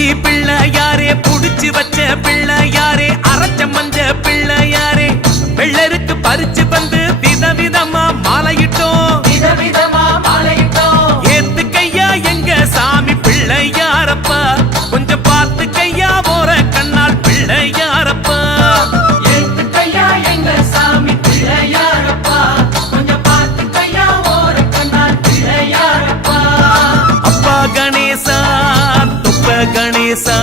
புடிச்சி பிள்ளை யாரே புடிச்சு வச்ச பிள்ளை யாரே அரைச்ச மஞ்ச பிள்ளை யாரே பிள்ளருக்கு பறிச்சு வந்து விதவிதமா கணேசா